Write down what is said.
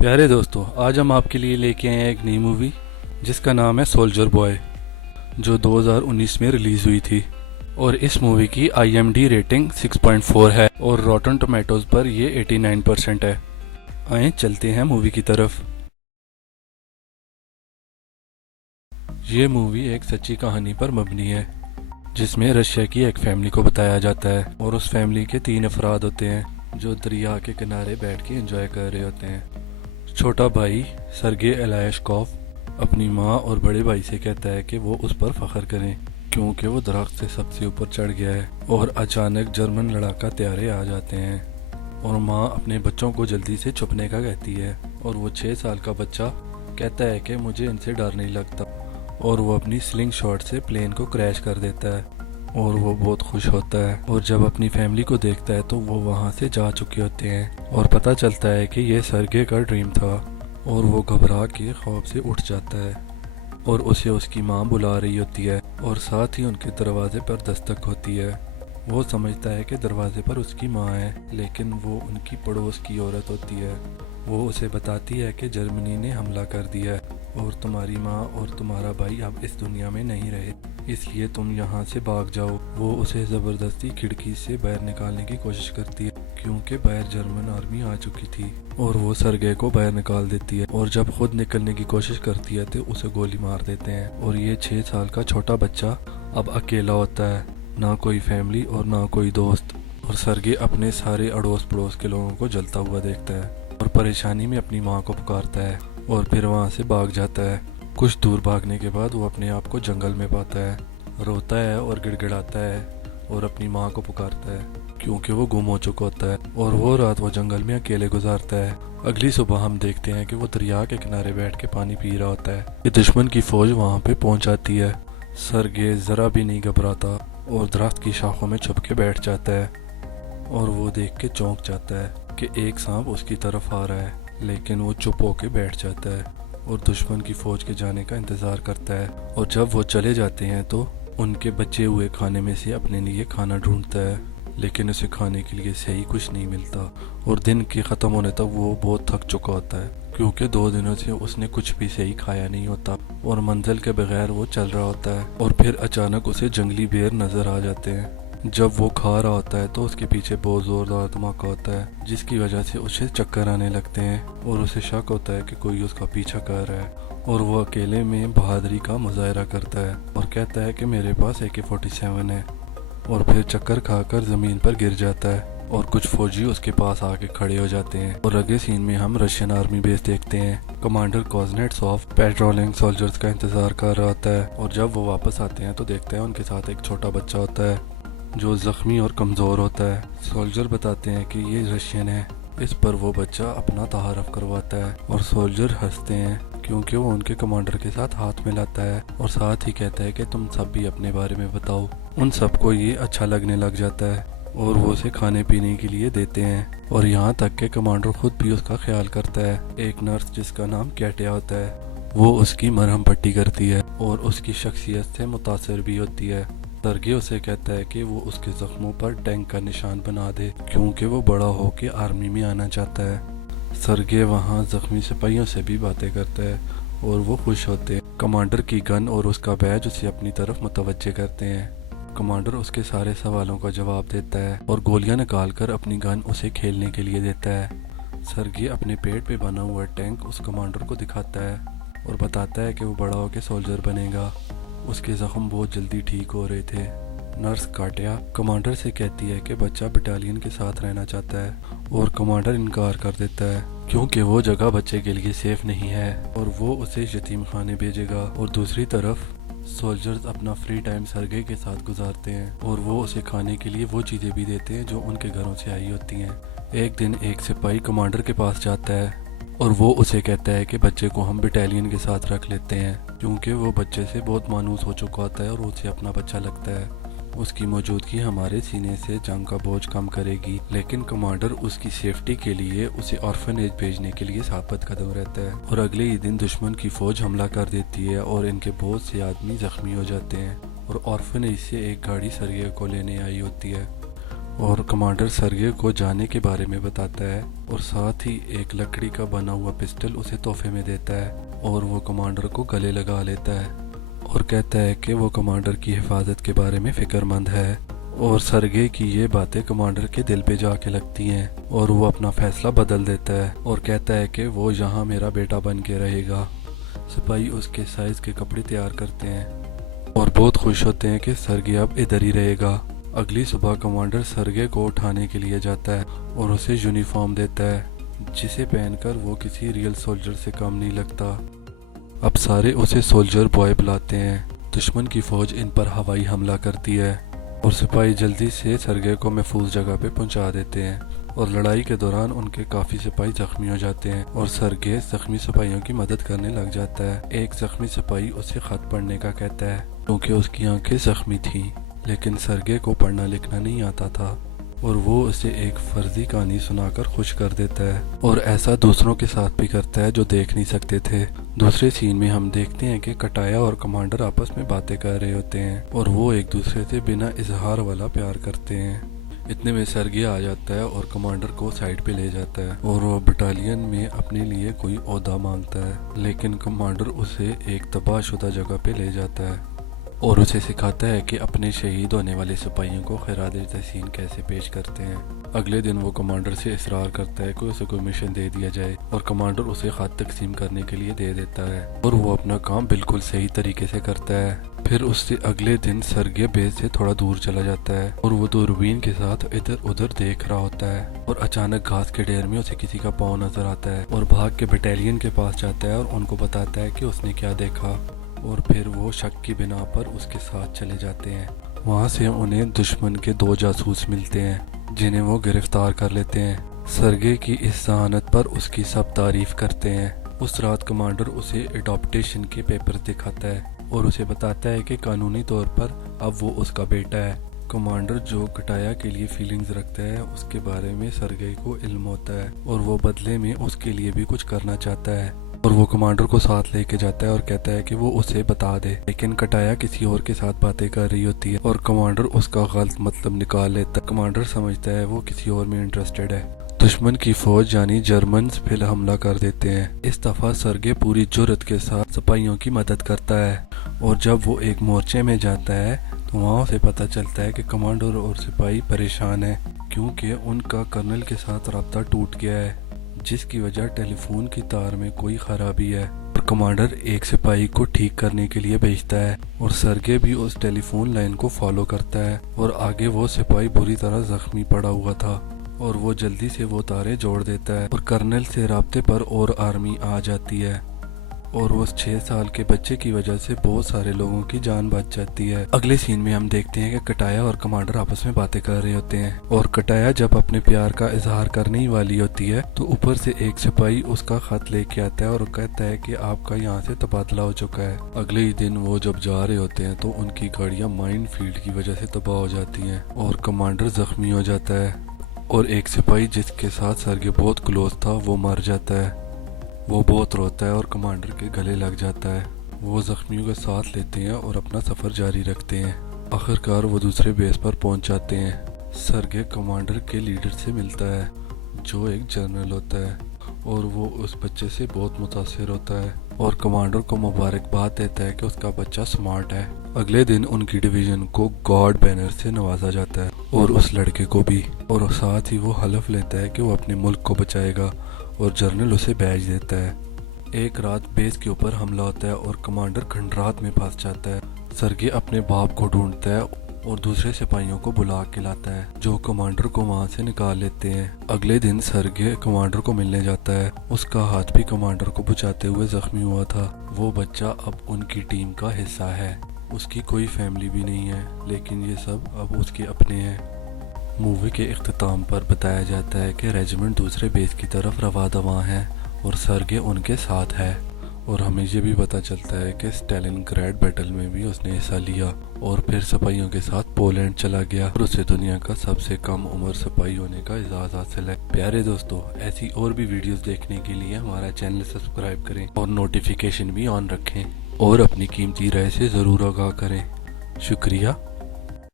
پیارے دوستو، آج ہم آپ کے لیے لے کے آئے ہیں ایک نئی مووی جس کا نام ہے سولجر بوائے، جو 2019 میں ریلیز ہوئی تھی، اور اس مووی کی IMDb ریٹنگ 6.4 ہے اور روٹن ٹومیٹوز پر یہ 89% ہے۔ آئیں چلتے ہیں مووی کی طرف۔ یہ مووی ایک سچی کہانی پر مبنی ہے جس میں رشیا کی ایک فیملی کو بتایا جاتا ہے، اور اس فیملی کے 3 افراد ہوتے ہیں جو دریا کے کنارے بیٹھ کے انجوائے کر رہے ہوتے ہیں۔ چھوٹا بھائی سرگے الیاشکوف اپنی ماں اور بڑے بھائی سے کہتا ہے کہ وہ اس پر فخر کریں کیونکہ وہ درخت سے سب سے اوپر چڑھ گیا ہے، اور اچانک جرمن لڑاکا طیارے آ جاتے ہیں اور ماں اپنے بچوں کو جلدی سے چھپنے کا کہتی ہے، اور وہ 6 سال کا بچہ کہتا ہے کہ مجھے ان سے ڈر نہیں لگتا، اور وہ اپنی سلنگ شاٹ سے پلین کو کریش کر دیتا ہے، اور وہ بہت خوش ہوتا ہے، اور جب اپنی فیملی کو دیکھتا ہے تو وہ وہاں سے جا چکے ہوتے ہیں، اور پتہ چلتا ہے کہ یہ سرگے کا ڈریم تھا، اور وہ گھبرا کے خواب سے اٹھ جاتا ہے، اور اسے اس کی ماں بلا رہی ہوتی ہے، اور ساتھ ہی ان کے دروازے پر دستک ہوتی ہے۔ وہ سمجھتا ہے کہ دروازے پر اس کی ماں ہے، لیکن وہ ان کی پڑوس کی عورت ہوتی ہے۔ وہ اسے بتاتی ہے کہ جرمنی نے حملہ کر دیا ہے اور تمہاری ماں اور تمہارا بھائی اب اس دنیا میں نہیں رہے، اس لیے تم یہاں سے بھاگ جاؤ۔ وہ اسے زبردستی کھڑکی سے باہر نکالنے کی کوشش کرتی ہے کیونکہ باہر جرمن آرمی آ چکی تھی، اور وہ سرگے کو باہر نکال دیتی ہے، اور جب خود نکلنے کی کوشش کرتی ہے تو اسے گولی مار دیتے ہیں، اور یہ 6 سال کا چھوٹا بچہ اب اکیلا ہوتا ہے، نہ کوئی فیملی اور نہ کوئی دوست، اور سرگے اپنے سارے اڑوس پڑوس کے لوگوں کو جلتا ہوا دیکھتا ہے اور پریشانی میں اپنی ماں کو پکارتا ہے، اور پھر وہاں سے بھاگ جاتا ہے۔ کچھ دور بھاگنے کے بعد وہ اپنے آپ کو جنگل میں پاتا ہے، روتا ہے اور گڑ گڑاتا ہے اور اپنی ماں کو پکارتا ہے کیونکہ وہ گم ہو چکا ہوتا ہے، اور وہ رات وہ جنگل میں اکیلے گزارتا ہے۔ اگلی صبح ہم دیکھتے ہیں کہ وہ دریا کے کنارے بیٹھ کے پانی پی رہا ہوتا ہے کہ دشمن کی فوج وہاں پہ پہنچ جاتی ہے۔ سرگے ذرا بھی نہیں گھبراتا اور درخت کی شاخوں میں چھپ کے بیٹھ جاتا ہے، اور وہ دیکھ کے چونک جاتا ہے کہ ایک سانپ اس کی طرف آ رہا ہے، لیکن وہ چپ ہو کے بیٹھ جاتا ہے اور دشمن کی فوج کے جانے کا انتظار کرتا ہے، اور جب وہ چلے جاتے ہیں تو ان کے بچے ہوئے کھانے میں سے اپنے لیے کھانا ڈھونڈتا ہے، لیکن اسے کھانے کے لیے صحیح کچھ نہیں ملتا، اور دن کے ختم ہونے تک وہ بہت تھک چکا ہوتا ہے کیونکہ 2 دنوں سے اس نے کچھ بھی صحیح کھایا نہیں ہوتا، اور منزل کے بغیر وہ چل رہا ہوتا ہے، اور پھر اچانک اسے جنگلی بیر نظر آ جاتے ہیں۔ جب وہ کھا رہا ہوتا ہے تو اس کے پیچھے بہت زوردار دھماکہ ہوتا ہے جس کی وجہ سے اسے چکر آنے لگتے ہیں، اور اسے شک ہوتا ہے کہ کوئی اس کا پیچھا کر رہا ہے، اور وہ اکیلے میں بہادری کا مظاہرہ کرتا ہے اور کہتا ہے کہ میرے پاس AK-47 ہے، اور پھر چکر کھا کر زمین پر گر جاتا ہے، اور کچھ فوجی اس کے پاس آ کے کھڑے ہو جاتے ہیں، اور اگلے سین میں ہم رشین آرمی بیس دیکھتے ہیں۔ کمانڈر کوزنیٹسوف پیٹرولنگ سولجرز کا انتظار کر رہا ہوتا ہے، اور جب وہ واپس آتے ہیں تو دیکھتے ہیں ان کے ساتھ ایک چھوٹا بچہ ہوتا ہے جو زخمی اور کمزور ہوتا ہے۔ سولجر بتاتے ہیں کہ یہ رشین ہے، اس پر وہ بچہ اپنا تعارف کرواتا ہے، اور سولجر ہنستے ہیں کیونکہ وہ ان کے کمانڈر کے ساتھ ہاتھ ملاتا ہے، اور ساتھ ہی کہتا ہے کہ تم سب بھی اپنے بارے میں بتاؤ۔ ان سب کو یہ اچھا لگنے لگ جاتا ہے اور وہ اسے کھانے پینے کے لیے دیتے ہیں، اور یہاں تک کہ کمانڈر خود بھی اس کا خیال کرتا ہے۔ ایک نرس جس کا نام کیٹیا ہوتا ہے وہ اس کی مرہم پٹی کرتی ہے اور اس کی شخصیت سے متاثر بھی ہوتی ہے۔ سرگے اسے کہتا ہے کہ وہ اس کے زخموں پر ٹینک کا نشان بنا دے کیونکہ وہ بڑا ہو کے آرمی میں آنا چاہتا ہے۔ سرگے وہاں زخمی سپاہیوں سے بھی باتیں کرتا ہے اور وہ خوش ہوتے ہیں۔ کمانڈر کی گن اور اس کا بیج اسے اپنی طرف متوجہ کرتے ہیں۔ کمانڈر اس کے سارے سوالوں کا جواب دیتا ہے اور گولیاں نکال کر اپنی گن اسے کھیلنے کے لیے دیتا ہے۔ سرگے اپنے پیٹ پہ بنا ہوا ٹینک اس کمانڈر کو دکھاتا ہے اور بتاتا ہے کہ وہ بڑا ہو کے سولجر بنے گا۔ اس کے زخم بہت جلدی ٹھیک ہو رہے تھے۔ نرس کاٹیا کمانڈر سے کہتی ہے کہ بچہ بٹالین کے ساتھ رہنا چاہتا ہے، اور کمانڈر انکار کر دیتا ہے کیونکہ وہ جگہ بچے کے لیے سیف نہیں ہے اور وہ اسے یتیم خانے بھیجے گا۔ اور دوسری طرف سولجرز اپنا فری ٹائم سرگے کے ساتھ گزارتے ہیں اور وہ اسے کھانے کے لیے وہ چیزیں بھی دیتے ہیں جو ان کے گھروں سے آئی ہوتی ہیں۔ ایک دن ایک سپاہی کمانڈر کے پاس جاتا ہے اور وہ اسے کہتا ہے کہ بچے کو ہم بٹالین کے ساتھ رکھ لیتے ہیں کیونکہ وہ بچے سے بہت مانوس ہو چکا ہوتا ہے اور اسے اپنا بچہ لگتا ہے۔ اس کی موجودگی ہمارے سینے سے جنگ کا بوجھ کم کرے گی، لیکن کمانڈر اس کی سیفٹی کے لیے اسے آرفنیج بھیجنے کے لیے ثابت قدم رہتا ہے، اور اگلے ہی دن دشمن کی فوج حملہ کر دیتی ہے اور ان کے بہت سے آدمی زخمی ہو جاتے ہیں، اور آرفنیج سے ایک گاڑی سرگے کو لینے آئی ہوتی ہے۔ और कमांडर सरगे को जाने के बारे में बताता है और साथ ही एक लकड़ी का बना हुआ पिस्टल उसे तोहफे में देता है और वो कमांडर को गले लगा लेता है और कहता है कि वो कमांडर की हिफाजत के बारे में फिक्रमंद है। और सरगे की ये बातें कमांडर के दिल पे जाके लगती हैं और वो अपना फैसला बदल देता है और कहता है कि वो यहाँ मेरा बेटा बन के रहेगा। सिपाही उसके साइज के कपड़े तैयार करते हैं और बहुत खुश होते हैं कि सरगे अब इधर ही रहेगा। अगली सुबह कमांडर सरगे को उठाने के लिए जाता है और उसे यूनिफॉर्म देता है जिसे पहनकर वो किसी रियल सोल्जर से कम नहीं लगता। अब सारे उसे सोल्जर बॉय बुलाते हैं। दुश्मन की फौज इन पर हवाई हमला करती है और सिपाही जल्दी से सरगे को महफूज जगह पे पहुंचा देते हैं और लड़ाई के दौरान उनके काफी सिपाही जख्मी हो जाते हैं और सरगे जख्मी सिपाहियों की मदद करने लग जाता है। एक जख्मी सिपाही उसे खत पढ़ने का कहता है क्योंकि उसकी आंखें जख्मी थी, लेकिन सरगे को पढ़ना लिखना नहीं आता था और वो उसे एक फर्जी कहानी सुनाकर खुश कर देता है और ऐसा दूसरों के साथ भी करता है जो देख नहीं सकते थे। दूसरे सीन में हम देखते हैं कि कटाया और कमांडर आपस में बातें कर रहे होते हैं और वो एक दूसरे से बिना इजहार वाला प्यार करते हैं। इतने में सरगे आ जाता है और कमांडर को साइड पे ले जाता है और वो बटालियन में अपने लिए कोई ओहदा मांगता है, लेकिन कमांडर उसे एक तबाहशुदा जगह पे ले जाता है और उसे सिखाता है कि अपने शहीद होने वाले सिपाहियों को खिराज तहसीन कैसे पेश करते हैं। अगले दिन वो कमांडर से इसरार करता है कि उसे कोई मिशन दे दिया जाए और कमांडर उसे खत तकसीम करने के लिए दे देता है और वो अपना काम बिल्कुल सही तरीके से करता है। फिर उससे अगले दिन सरगे बेस से थोड़ा दूर चला जाता है और वो दूरबीन के साथ इधर उधर देख रहा होता है और अचानक घास के ढेर में उसे किसी का पाँव नजर आता है और भाग के बटालियन के पास जाता है और उनको बताता है कि उसने क्या देखा और फिर वो शक की बिना पर उसके साथ चले जाते हैं। वहाँ से उन्हें दुश्मन के 2 जासूस मिलते हैं जिन्हें वो गिरफ्तार कर लेते हैं। सरगे की इस जहानत पर उसकी सब तारीफ करते हैं। उस रात कमांडर उसे एडॉप्टेशन के पेपर दिखाता है और उसे बताता है कि कानूनी तौर पर अब वो उसका बेटा है। कमांडर जो कटाया के लिए फीलिंग्स रखता है उसके बारे में सरगे को इल्म होता है और वो बदले में उसके लिए भी कुछ करना चाहता है और वो कमांडर को साथ लेके जाता है और कहता है कि वो उसे बता दे, लेकिन कटाया किसी और के साथ बातें कर रही होती है और कमांडर उसका गलत मतलब निकाल लेता है। कमांडर समझता है वो किसी और में इंटरेस्टेड है। दुश्मन की फौज यानी जर्मन्स फिर हमला कर देते हैं। इस दफा सरगे पूरी जुर्रत के साथ सिपाहियों की मदद करता है और जब वो एक मोर्चे में जाता है तो वहाँ से पता चलता है कि कमांडर और सिपाही परेशान है क्योंकि उनका कर्नल के साथ राब्ता टूट गया है, जिसकी वजह टेलीफोन की तार में कोई खराबी है और कमांडर एक सिपाही को ठीक करने के लिए भेजता है और सरगे भी उस टेलीफोन लाइन को फॉलो करता है और आगे वो सिपाही बुरी तरह जख्मी पड़ा हुआ था और वो जल्दी से वो तारें जोड़ देता है और कर्नल से राब्ते पर और आर्मी आ जाती है और उस 6 साल के बच्चे की वजह से बहुत सारे लोगों की जान बच जाती है। अगले सीन में हम देखते हैं कि कटाया और कमांडर आपस में बातें कर रहे होते हैं और कटाया जब अपने प्यार का इजहार करने ही वाली होती है तो ऊपर से एक सिपाही उसका खत लेके आता है और कहता है कि आपका यहाँ से तबादला हो चुका है। अगले ही दिन वो जब जा रहे होते हैं तो उनकी गाड़ियाँ माइन फील्ड की वजह से तबाह हो जाती हैं और कमांडर जख्मी हो जाता है और एक सिपाही जिसके साथ सरगे बहुत क्लोज था वो मर जाता है। वो बहुत रोता है और कमांडर के गले लग जाता है। वो जख्मियों का साथ लेते हैं और अपना सफ़र जारी रखते हैं। आखिरकार वो दूसरे बेस पर पहुंच जाते हैं। सरगे कमांडर के लीडर से मिलता है जो एक जनरल होता है और वो उस बच्चे से बहुत मुतासिर होता है और कमांडर को मुबारकबाद देता है कि उसका बच्चा स्मार्ट है। अगले दिन उनकी डिवीजन को गॉड बैनर से नवाजा जाता है और उस लड़के को भी, और साथ ही वो हलफ लेता है कि वो अपने मुल्क को बचाएगा और जनरल उसे बैज देता है। एक रात बेस के ऊपर हमला होता है और कमांडर खंडरात में फंस जाता है। सरगे अपने बाप को ढूंढता है और दूसरे सिपाहियों को बुला के लाता है जो कमांडर को वहां से निकाल लेते हैं। अगले दिन सरगे कमांडर को मिलने जाता है। उसका हाथ भी कमांडर को बचाते हुए जख्मी हुआ था। वो बच्चा अब उनकी टीम का हिस्सा है। उसकी कोई फैमिली भी नहीं है, लेकिन ये सब अब उसके अपने हैं। मूवी के इख्तिताम पर बताया जाता है कि रेजिमेंट दूसरे बेस की तरफ रवा दवा है और सरगे उनके साथ है और हमें ये भी पता चलता है कि स्टालिनग्राड बैटल में भी उसने हिस्सा लिया और फिर सिपाहियों के साथ पोलैंड चला गया और उसे दुनिया का सबसे कम उम्र सिपाही होने का एजाज़ हासिल है। प्यारे दोस्तों, ऐसी और भी वीडियोस देखने के लिए हमारा चैनल सब्सक्राइब करें और नोटिफिकेशन भी ऑन रखें और अपनी कीमती राय से ज़रूर आगाह करें। शुक्रिया।